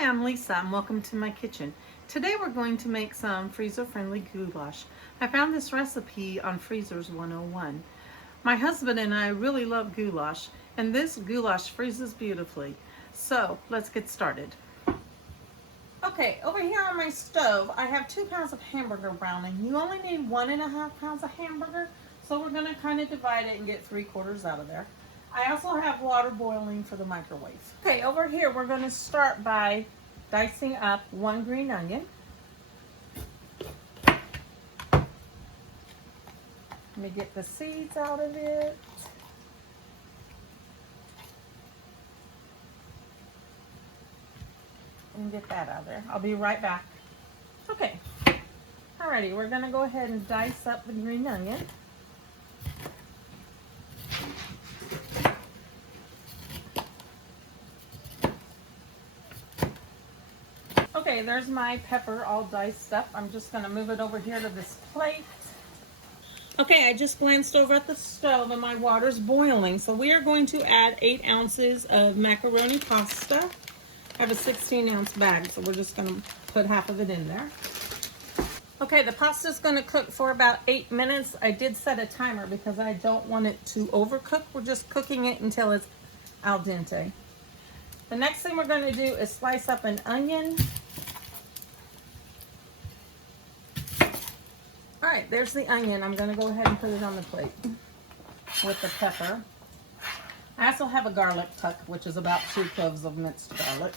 Hi, I'm Lisa and welcome to my kitchen. Today we're going to make some freezer-friendly goulash. I found this recipe on Freezers 101. My husband and I really love goulash, and this goulash freezes beautifully. So let's get started. Okay, over here on my stove I have 2 pounds of hamburger browning. You only need 1.5 pounds of hamburger, so we're going to kind of divide it and get 3/4 out of there. I also have water boiling for the microwave. Okay, over here we're going to start by dicing up 1 green onion. Let me get the seeds out of it. And get that out of there. I'll be right back. Okay, alrighty, we're going to go ahead and dice up the green onion. Okay, there's my pepper all diced up. I'm just going to move it over here to this plate. Okay, I just glanced over at the stove and my water's boiling. So we are going to add 8 ounces of macaroni pasta. I have a 16-ounce bag, so we're just going to put half of it in there. Okay, the pasta's going to cook for about 8 minutes. I did set a timer because I don't want it to overcook. We're just cooking it until it's al dente. The next thing we're going to do is slice up an onion. All right, there's the onion. I'm going to go ahead and put it on the plate with the pepper. I also have a garlic tuck, which is about 2 cloves of minced garlic.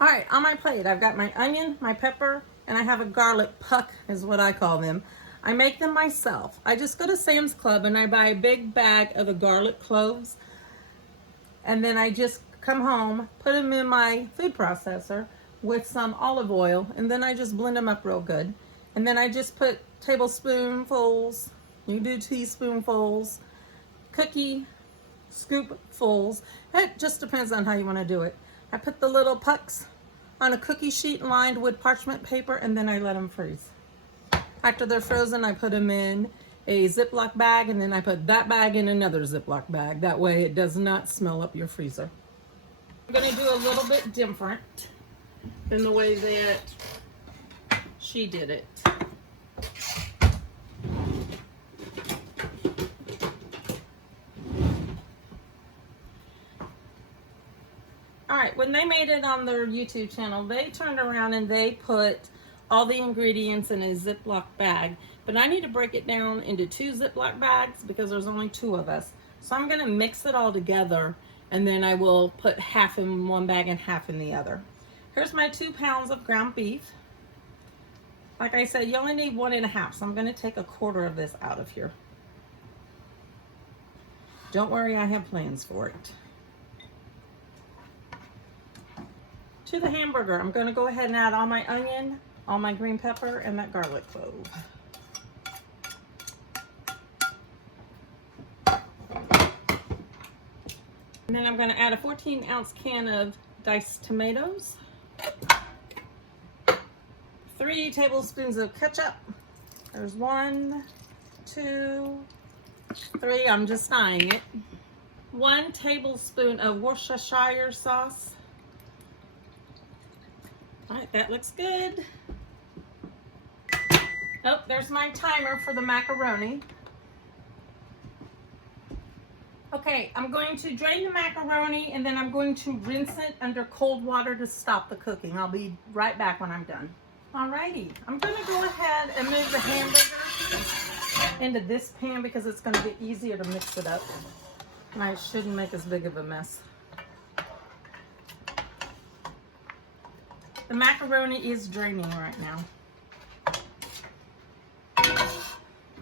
All right, on my plate, I've got my onion, my pepper, and I have a garlic puck, is what I call them. I make them myself. I just go to Sam's Club and I buy a big bag of the garlic cloves, and then I just come home, put them in my food processor with some olive oil, and then I just blend them up real good. And then I just put tablespoonfuls, you do teaspoonfuls, cookie scoopfuls. It just depends on how you want to do it. I put the little pucks on a cookie sheet lined with parchment paper, and then I let them freeze. After they're frozen, I put them in a Ziploc bag, and then I put that bag in another Ziploc bag. That way it does not smell up your freezer. I'm going to do a little bit different than the way that she did it. All right, when they made it on their YouTube channel, they turned around and they put all the ingredients in a Ziploc bag. But I need to break it down into 2 Ziploc bags because there's only 2 of us. So I'm going to mix it all together, and then I will put half in one bag and half in the other. Here's my 2 pounds of ground beef. Like I said, you only need 1.5, so I'm going to take 1/4 of this out of here. Don't worry, I have plans for it. To the hamburger, I'm going to go ahead and add all my onion, all my green pepper, and that garlic clove. And then I'm going to add a 14-ounce can of diced tomatoes, 3 tablespoons of ketchup. There's 1, 2, 3. I'm just eyeing it. 1 tablespoon of Worcestershire sauce. All right, that looks good. Oh, there's my timer for the macaroni. Okay, I'm going to drain the macaroni, and then I'm going to rinse it under cold water to stop the cooking. I'll be right back when I'm done. Alrighty, I'm going to go ahead and move the hamburger into this pan because it's going to be easier to mix it up. And I shouldn't make as big of a mess. The macaroni is draining right now.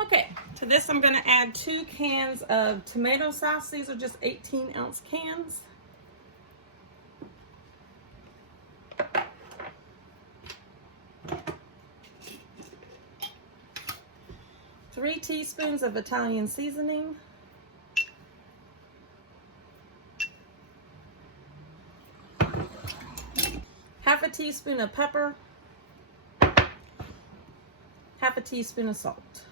Okay, to this I'm going to add 2 cans of tomato sauce. These are just 18-ounce cans. Three teaspoons of Italian seasoning. 1/2 teaspoon of pepper. 1/2 teaspoon of salt.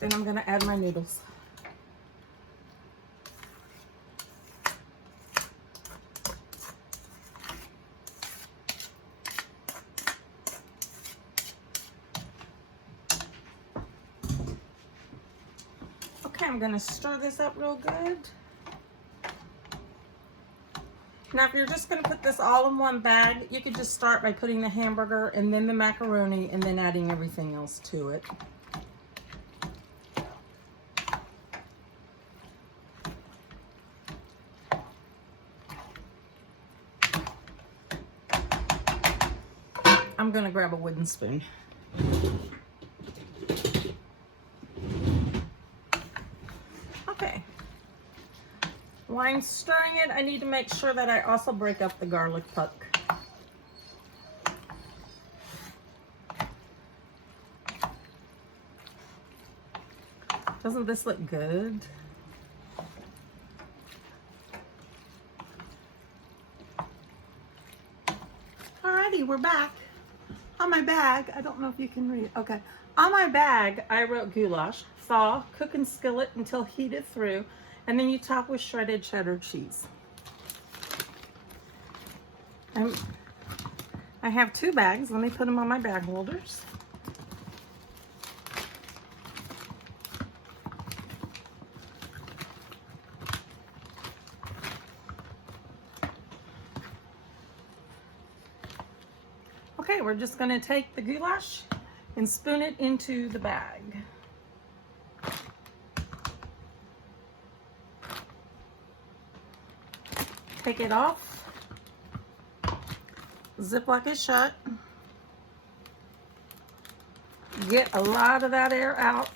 then I'm gonna add my noodles. Okay, I'm gonna stir this up real good. Now, if you're just gonna put this all in one bag, you could just start by putting the hamburger and then the macaroni and then adding everything else to it. I'm gonna grab a wooden spoon. Okay. While I'm stirring it, I need to make sure that I also break up the garlic puck. Doesn't this look good? Alrighty, we're back. On my bag, I don't know if you can read. Okay. On my bag, I wrote goulash, thaw, cook in skillet until heated through, and then you top with shredded cheddar cheese. I have 2 bags. Let me put them on my bag holders. Okay, we're just going to take the goulash and spoon it into the bag. Take it off. Ziploc it shut. Get a lot of that air out.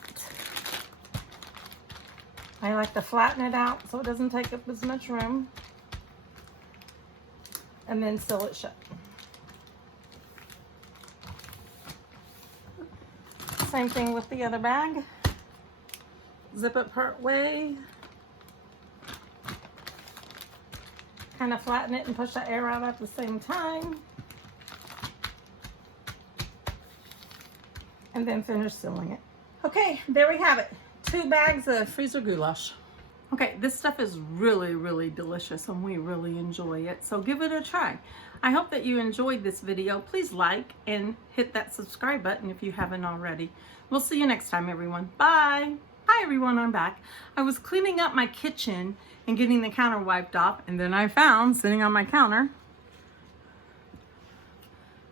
I like to flatten it out so it doesn't take up as much room. And then seal it shut. Same thing with the other bag. Zip it part way. Kind of flatten it and push the air out at the same time. And then finish sealing it. Okay, there we have it. 2 bags of freezer goulash. Okay, this stuff is really, really delicious and we really enjoy it. So give it a try. I hope that you enjoyed this video. Please like and hit that subscribe button if you haven't already. We'll see you next time, everyone. Bye. Hi, everyone. I'm back. I was cleaning up my kitchen and getting the counter wiped off, and then I found, sitting on my counter,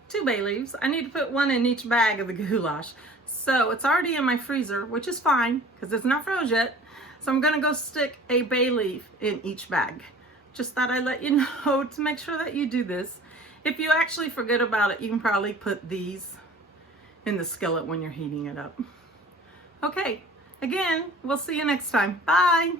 2 bay leaves. I need to put 1 in each bag of the goulash. So it's already in my freezer, which is fine because it's not froze yet. So I'm gonna go stick a bay leaf in each bag. Just thought I'd let you know to make sure that you do this. If you actually forget about it, you can probably put these in the skillet when you're heating it up. Okay, again, we'll see you next time. Bye.